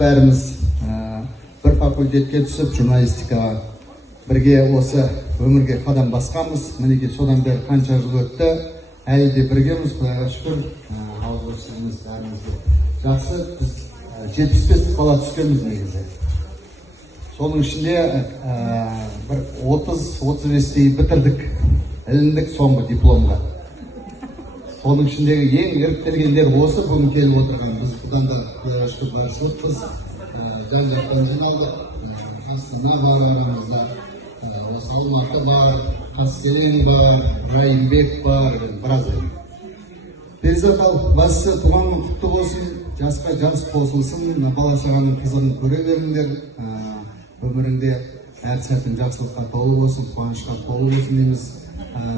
бәріміз бір факультетке түсіп, журналистикаға бірге осы өмірге қадам басқанбыз. Мінеки содан бері қанша жыл өтті, әлі де біргеміз, Құдайға шүкір. Ауыз ашсаңыз бәрімізге жақсы. Біз 75 бала түскенбіз негізі. Соның ішінде бір 30-35-тей бітірдік, іліндік соңғы дипломға. Соның ішіндегі ең іріктелгендер осы бүгін келіп отырған. Біз бұдан да Құдайға шүкір баршылықпыз. Жан-жақтан жиналдық. Астана бар арамызда, осы Алматы бар, Қаскелең бар, Райымбек бар, біраз. Перизат ал, бастысы туғаның құтты болсын, жасқа жас қосылсын, бала-шағаның қызығын көре беріңдер. Өміріңде әр сәтің жақсылыққа толы болсын, қуанышқа толы болсын дейміз.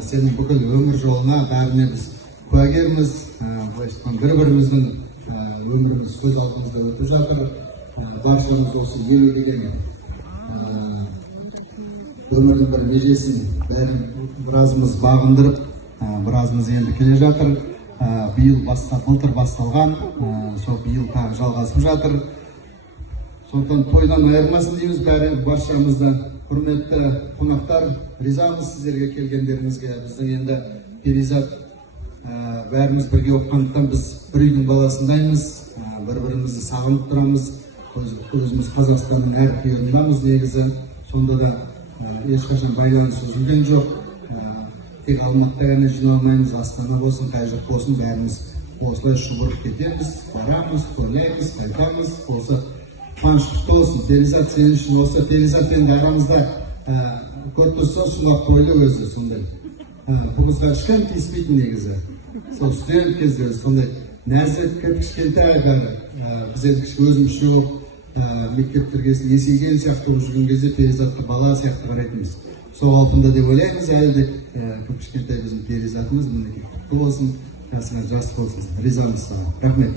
Сенің бүкіл өмір жолына бәріне біз куәгерміз. Бір-біріміздің өміріміз көз алдымызда өтіп жатыр. Баршамыз осы елу деген өмірдің бір межесін біразымыз бағындырып, біразымыз енді келе жатыр. Былтыр басталған, сол биыл тағы жалғасып жатыр. Сондықтан тойдан айырмасын дейміз баршамыздан. Құрметті қонақтар, ризамыз сіздерге келгендеріңізге. Біздің енді Перизат бәріміз бірге оқығандықтан біз бір үйдің баласындаймыз, бір-бірімізді сағынып тұрамыз. Өзіміз Қазақстанның әр қиырындамыз негізі. Сонда да ешқашан байланыс үзілген жоқ. Тек Алматыда ғана жиналмаймыз, Астана болсын, қай жақ болсын, бәріміз осылай шұбырып кетеміз, барамыз, тойлаймыз, қайтамыз. Осы қуанышты болсын. Перизат сен үшін осы Перизат енді арамызда көп тұрса сұңғақ тойлы өзі сондай. Бұғызға ешкім тиіспейтін негізі. Сол студент кезде сондай нәзік, кішкентай бәрі. Біз енді өзімізше жоқ, мектептерге есейген сияқты жүрген кезде Перизатты бала сияқты қарайтынбыз. Сол қалпында деп ойлаймыз, әлі де кішкентай біздің Перизатымыз құтты болсын, жасыңа жас болсын. Ризамыз саған. Рахмет.